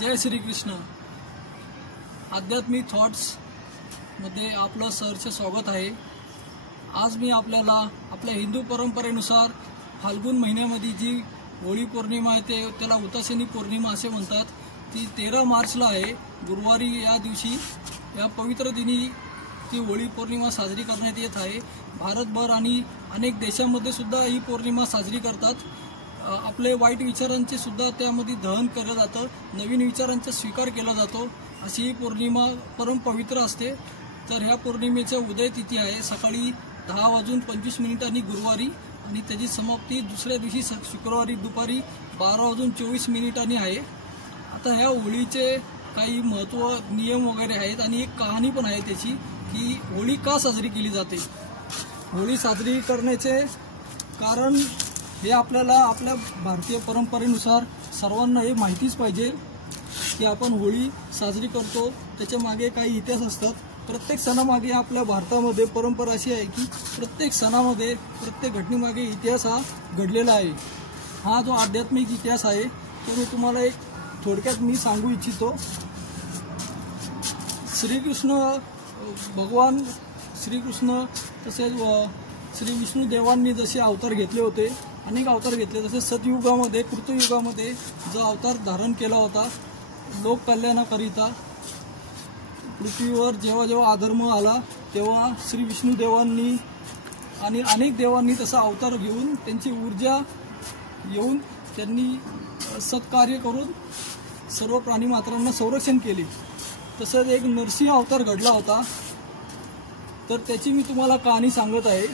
जय श्री कृष्ण। आध्यात्मिक थॉट्स मध्ये आपलं सहर्ष स्वागत आहे। आज मी आपल्याला आपल्या हिंदू परंपरेनुसार फाल्गुन महिन्यामध्ये जी होळी पौर्णिमा आहे त्याला हुताशनी पौर्णिमा असे म्हणतात, ती 13 मार्चला आहे। गुरुवारी या दिवशी या पवित्र दिनी ती होळी पौर्णिमा साजरी करण्यात येत आहे। भारतभर आणि अनेक देशांमध्ये सुद्धा ही पौर्णिमा साजरी करतात। आपले वाईट विचारांचे सुद्धा त्यामध्ये दहन केलं जातं, नवीन विचारांचा स्वीकार केला जातो। अशी ही पौर्णिमा परम पवित्र असते। तर ह्या पौर्णिमेचे उदय तिथी आहे सकाळी 10:25 गुरुवारी आणि त्याची समाप्ती दुसऱ्या दिवशी शुक्रवारी दुपारी 12:24 आहे। आता ह्या होळीचे काही महत्त्व नियम वगैरे आहेत आणि एक कहाणी पण आहे त्याची, की होळी का साजरी केली जाते। होळी साजरी करण्याचे कारण हे आपल्याला आपल्या भारतीय परंपरेनुसार सर्वांना हे माहितीच पाहिजे की आपण होळी साजरी करतो, त्याच्या मागे काही इतिहास असतात। प्रत्येक सणामागे आपल्या भारतामध्ये परंपरा अशी आहे की प्रत्येक सणामध्ये प्रत्येक घटनेमागे इतिहास हा घडलेला आहे। हा जो आध्यात्मिक इतिहास आहे तो मी तुम्हाला एक थोडक्यात मी सांगू इच्छितो। भगवान श्रीकृष्ण तसेच श्री विष्णू देवांनी जसे अवतार घेतले होते, अनेक अवतार घेतले, जसे सतयुगामध्ये कृतयुगामध्ये जो अवतार धारण केला होता लोक कल्याणाकरिता, पृथ्वीवर जेव्हा जेव्हा अधर्म आला तेव्हा श्री विष्णू देवांनी आणि अनेक देवांनी तसा अवतार घेऊन त्यांची ऊर्जा येऊन त्यांनी सत्कार्य करून सर्व प्राणीमात्रांना संरक्षण केले। तसंच एक नरसिंह अवतार घडला होता, तर त्याची मी तुम्हाला कहाणी सांगत आहे।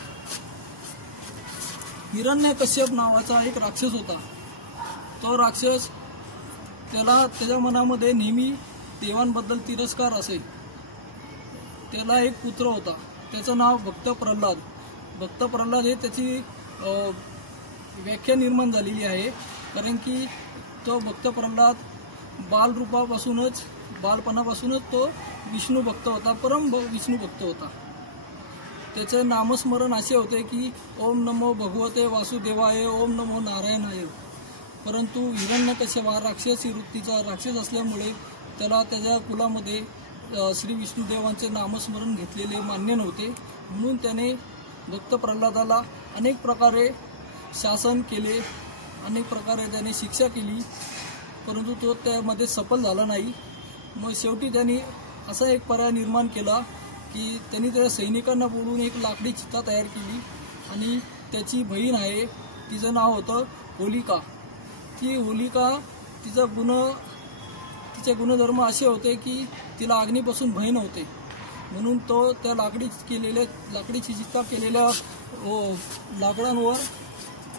हिरण्यकश्यप नावाचा एक राक्षस होता। तो राक्षस त्याच्या मनामध्ये नेहमी देवांबद्दल तिरस्कार असे। त्याला एक पुत्र होता, त्याचं नाव भक्त प्रल्हाद। भक्त प्रल्हाद हे त्याची व्याख्या निर्माण झालेली आहे, कारण की तो भक्त प्रल्हाद बालपणापासूनच तो विष्णू भक्त होता, परम विष्णू भक्त होता। त्याचे नामस्मरण असे होते की ओम नमो भगवते वासुदेवाय, ओम नमो नारायणाय। परंतु हिरण्यकश्यप हा राक्षसी वृत्तीचा राक्षस असल्यामुळे त्याला त्याच्या कुलामध्ये श्री विष्णुदेवांचे नामस्मरण घेतलेले मान्य नव्हते, म्हणून त्याने भक्त प्रल्हादाला अनेक प्रकारे शासन केले, अनेक प्रकारे त्याने शिक्षा केली, परंतु तो त्यामध्ये सफल झाला नाही। मग शेवटी त्यांनी असा एक पर्याय निर्माण केला की त्यांनी त्या सैनिकांना बोलून एक लाकडी चिता तयार केली आणि त्याची बहीण आहे, तिचं नाव होतं होलिका। ती होलिका तिचे गुणधर्म असे होते की तिला अग्नीपासून भय नव्हते, म्हणून तो त्या लाकडीची चिता केलेल्या लाकडांवर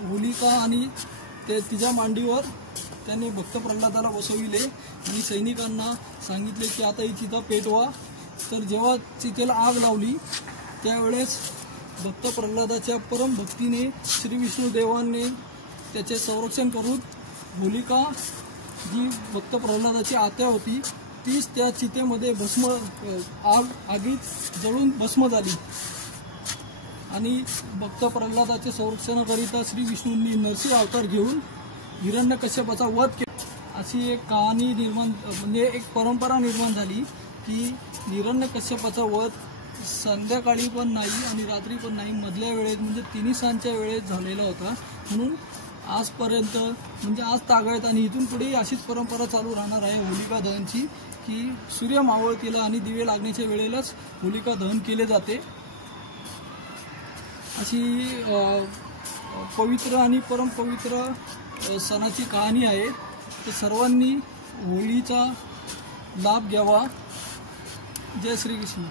होलिका आणि तिच्या मांडीवर त्यांनी भक्त प्रल्हादाला बसविले आणि सैनिकांना सांगितले की आता ही चिता पेटवा। तर जेव्हा चितेला आग लावली त्यावेळेस भक्त प्रल्हादाच्या परम भक्तीने श्री विष्णुदेवांनी त्याचे संरक्षण करून होलिका जी भक्त प्रल्हादाची आत्या होती तीच त्या चितेमध्ये आगीत जळून भस्म झाली आणि भक्त प्रल्हादाचे संरक्षणाकरिता श्री विष्णूंनी नरसिंह अवतार घेऊन हिरण्यकश्यपाचा वध केला। अशी एक कहाणी म्हणजे एक परंपरा निर्माण झाली की हिरण्यकश्यपाचा वध संध्याकाळी पण नाही आणि रात्री पण नाही, मधल्या वेळेत म्हणजे तिन्ही सांच्या वेळेत झालेला होता। म्हणून आजपर्यंत म्हणजे आज तागायत आणि इथून पुढे अशीच परंपरा चालू राहणार आहे होलिका दहनची, की सूर्य मावळतीला आणि दिवे लागण्याच्या वेळेलाच होलिका दहन केले जाते। अशी पवित्र आणि परमपवित्र सणाची कहाणी आहे। तर सर्वांनी होळीचा लाभ घ्यावा। जय श्री कृष्ण।